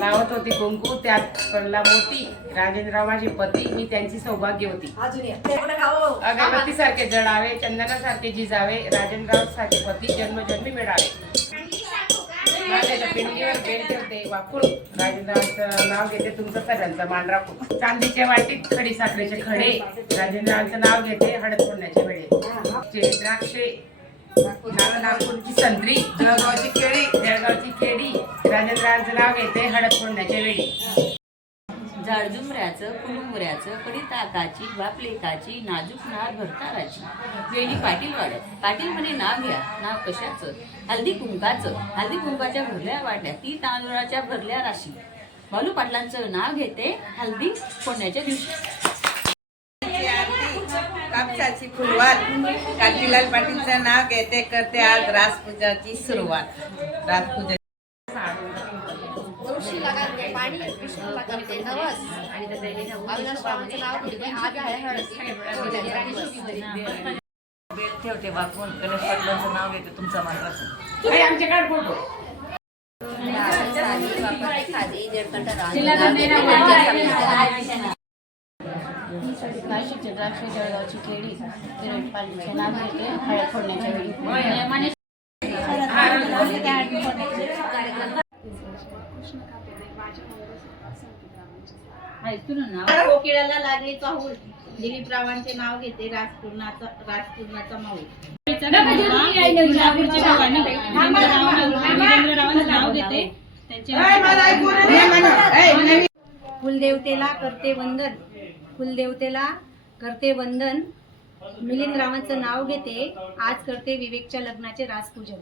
लावत होती कुंकू, त्यात पडला मोती. राजेंद्रराव माझे पती, मी त्यांची सौभाग्यवती. अगरबत्ती सारखे जळावे, चंदनासारखे जिजावे, राजेंद्रराव सारखे पती जन्मजन्मी मिळावे. माझ्या पिंडीवर बेल ठेवते वाकून, राजेंद्ररावांचं नाव घेते तुमचं सगळ्यांचा मान राखून. चांदीच्या वाटीत खडी साखरेचे खडे, राजेंद्ररावांचं नाव घेते हळद फोडण्याच्या वेळी. द्राक्षे नागपूरची संत्री, जळगावची केळी, राजेंद्ररावांचं नाव घेते हळद फोडण्याच्या वेळी. जाडजुमऱ्याचं, कुलुंबऱ्याचं, कडी ताकाची, बापलेकाची, नाजूक नार भरताराची, वेली पाटील वाड्यात. पाटील म्हणे नाव घ्या, नाव कशाचं? हल्दी कुंकाच्या भरल्या वाट्या, ती तांदुळाच्या भरल्या राशी. बालू पाटलांचं नाव घेते हल्दी फोडण्याच्या दिवशी. कापसाची फुलवात, कांतीलाल पाटीलचं नाव घेते, करते आज रासपूजाची सुरुवात. रासपूजा तुळशी लगाते पाणी, विष्णूला करते नवस, अविनाश रावांचं नाव घेते आज आहे हळद. बेल ठेवते वाकून, गणेश पाटलांचं नाव घेते तुमचा मान राखून. आमच्याकडे फोटो नाशिकचे द्राक्ष, जळगावची केळी, पाटीलचे नाव घेते हळद फोडण्याच्या वेळी. कोकिळाला लागले चाहूल, दिलीपरावांचे नाव घेते राजपूर्णाचा माऊल. कुलदेवतेला करते वंदन, मिलिंदरावांचं नाव घेते आज करते विवेकच्या लग्नाचे राजपूजन.